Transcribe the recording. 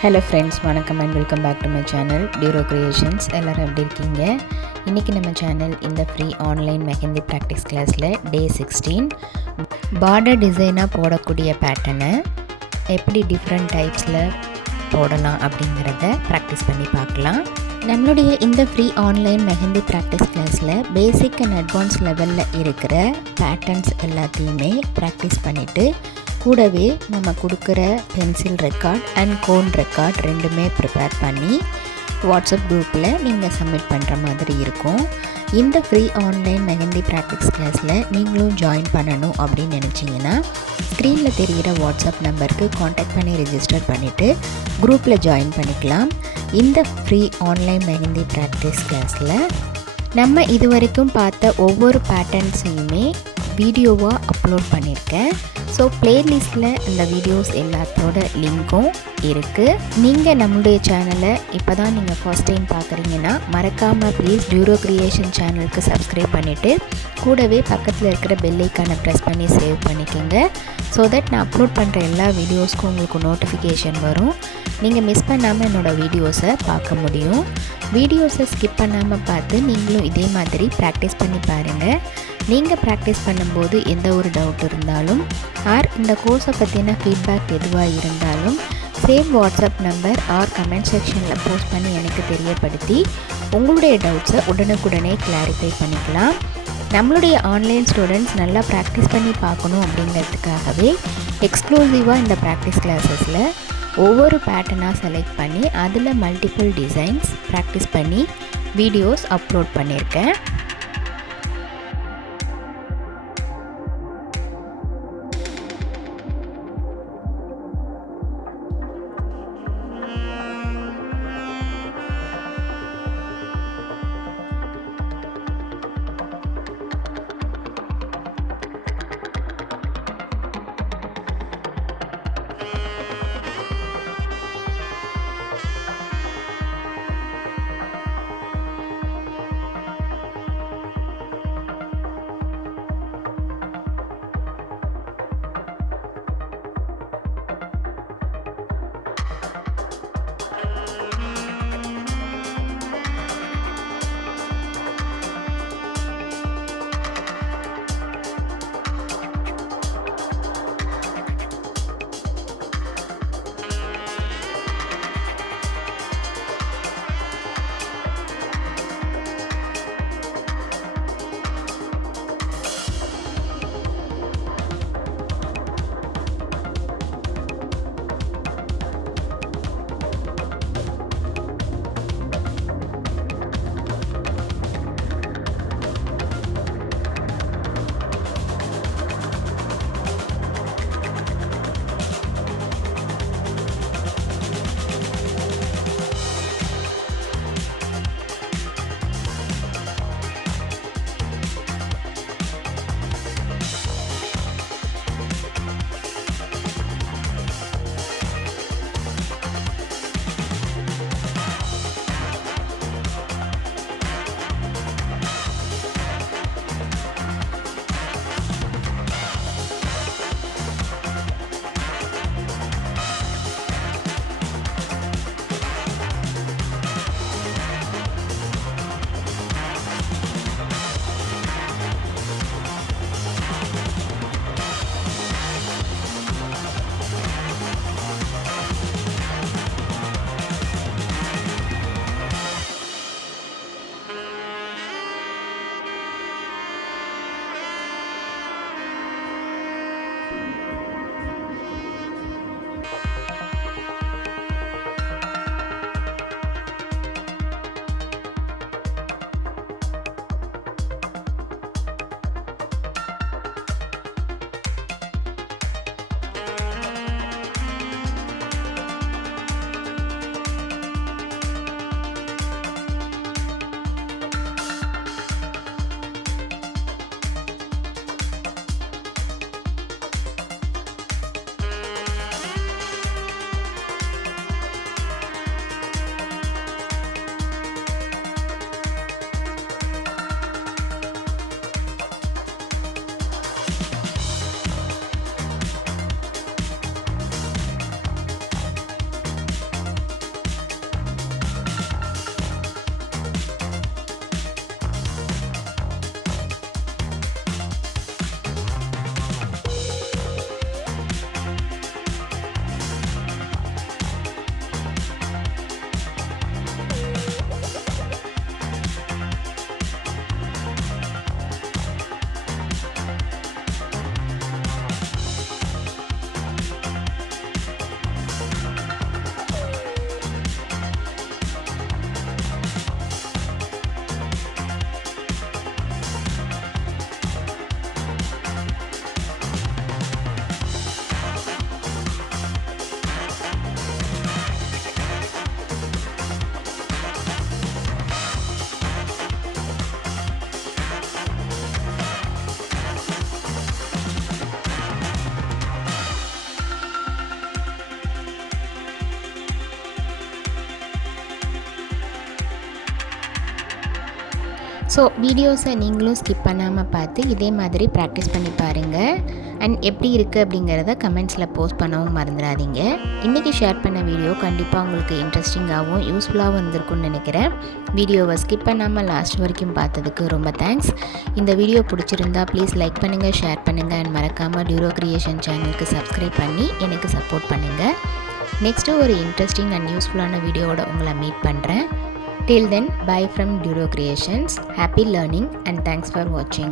Hello friends, வணக்கம் and welcome back to my channel Duro Creations. எல்லாரும் எப்படி இருக்கீங்க? இன்னைக்கு நம்ம சேனல் இந்த ஃப்ரீ ஆன்லைன் மெஹந்தி பிராக்டிஸ் கிளாஸ்ல டே 16 பார்டர் டிசைனா போடக்கூடிய பேட்டர்னை எப்படி டிஃப்ரெண்ட் டைப்ஸ்ல போடலாம் அப்படிங்கறத பிராக்டிஸ் பண்ணி பார்க்கலாம். நம்மளுடைய இந்த ஃப்ரீ ஆன்லைன் மெஹந்தி பிராக்டிஸ் கிளாஸ்ல பேசிக் அண்ட் அட்வான்ஸ் லெவல்ல இருக்கிற பேட்டர்ன்ஸ் எல்லாத்தையுமே பிராக்டிஸ் பண்ணிட்டு கூடவே நம்ம கொடுக்குற pencil record and cone record ரெண்டுமே ப்ரிப்பேர் பண்ணி வாட்ஸ்அப் குரூப்பில் நீங்கள் சப்மிட் பண்ணுற மாதிரி இருக்கும். இந்த ஃப்ரீ ஆன்லைன் மெஹந்தி ப்ராக்டிஸ் கிளாஸில் நீங்களும் ஜாயின் பண்ணணும் அப்படின்னு நினச்சிங்கன்னா ஸ்க்ரீனில் தெரிகிற வாட்ஸ்அப் நம்பருக்கு காண்டாக்ட் பண்ணி ரெஜிஸ்டர் பண்ணிவிட்டு குரூப்பில் ஜாயின் பண்ணிக்கலாம். இந்த ஃப்ரீ ஆன்லைன் மெஹந்தி ப்ராக்டிஸ் கிளாஸில் நம்ம இது வரைக்கும் பார்த்த ஒவ்வொரு பேட்டர்ன்ஸையுமே வீடியோவாக அப்லோட் பண்ணியிருக்கேன். ஸோ பிளேலிஸ்ட்டில் இந்த வீடியோஸ் எல்லாத்தோட லிங்க்கும் இருக்குது. நீங்கள் நம்மளுடைய சேனலை இப்போ தான் நீங்கள் ஃபர்ஸ்ட் டைம் பார்க்குறீங்கன்னா மறக்காமல் ப்ளீஸ் டியூரோ கிரியேஷன் சேனலுக்கு சப்ஸ்கிரைப் பண்ணிவிட்டு கூடவே பக்கத்தில் இருக்கிற பெல் ஐக்கானை ப்ரெஸ் பண்ணி சேவ் பண்ணிக்கோங்க. ஸோ தட் நான் அப்லோட் பண்ணுற எல்லா வீடியோஸ்க்கும் உங்களுக்கு நோட்டிஃபிகேஷன் வரும். நீங்கள் மிஸ் பண்ணாமல் என்னோடய வீடியோஸை பார்க்க முடியும். வீடியோஸை ஸ்கிப் பண்ணாமல் பார்த்து நீங்களும் இதே மாதிரி ப்ராக்டிஸ் பண்ணி பாருங்கள். நீங்கள் ப்ராக்டிஸ் பண்ணும்போது எந்த ஒரு டவுட் இருந்தாலும் ஆர் இந்த கோர்ஸை பற்றின ஃபீட்பேக் எதுவாக இருந்தாலும் same WhatsApp number or comment செக்ஷனில் போஸ்ட் பண்ணி எனக்கு தெரியப்படுத்தி உங்களுடைய டவுட்ஸை உடனுக்குடனே கிளாரிஃபை பண்ணிக்கலாம். நம்மளுடைய ஆன்லைன் ஸ்டூடெண்ட்ஸ் நல்லா ப்ராக்டிஸ் பண்ணி பார்க்கணும் அப்படிங்கிறதுக்காகவே எக்ஸ்க்ளூசிவாக இந்த ப்ராக்டிஸ் கிளாஸஸில் ஒவ்வொரு பேட்டர்னாக செலக்ட் பண்ணி அதில் மல்டிபிள் டிசைன்ஸ் ப்ராக்டிஸ் பண்ணி வீடியோஸ் அப்லோட் பண்ணியிருக்கேன். ஸோ வீடியோஸை நீங்களும் ஸ்கிப் பண்ணாமல் பார்த்து இதே மாதிரி ப்ராக்டிஸ் பண்ணி பாருங்கள். அண்ட் எப்படி இருக்குது அப்படிங்கிறத கமெண்ட்ஸில் போஸ்ட் பண்ணவும் மறந்துடாதீங்க. இன்றைக்கி ஷேர் பண்ண வீடியோ கண்டிப்பாக உங்களுக்கு இன்ட்ரெஸ்டிங்காகவும் யூஸ்ஃபுல்லாகவும் இருந்திருக்கும்னு நினைக்கிறேன். வீடியோவை ஸ்கிப் பண்ணாமல் லாஸ்ட் வரைக்கும் பார்த்ததுக்கு ரொம்ப தேங்க்ஸ். இந்த வீடியோ பிடிச்சிருந்தா ப்ளீஸ் லைக் பண்ணுங்கள், ஷேர் பண்ணுங்கள் அண்ட் மறக்காமல் டியூரோ கிரியேஷன் சேனலுக்கு சப்ஸ்கிரைப் பண்ணி எனக்கு சப்போர்ட் பண்ணுங்கள். நெக்ஸ்ட்டு ஒரு இன்ட்ரெஸ்டிங் அண்ட் யூஸ்ஃபுல்லான வீடியோவோட உங்களை மீட் பண்ணுறேன். Till then, bye from Duro Creations. Happy learning and thanks for watching.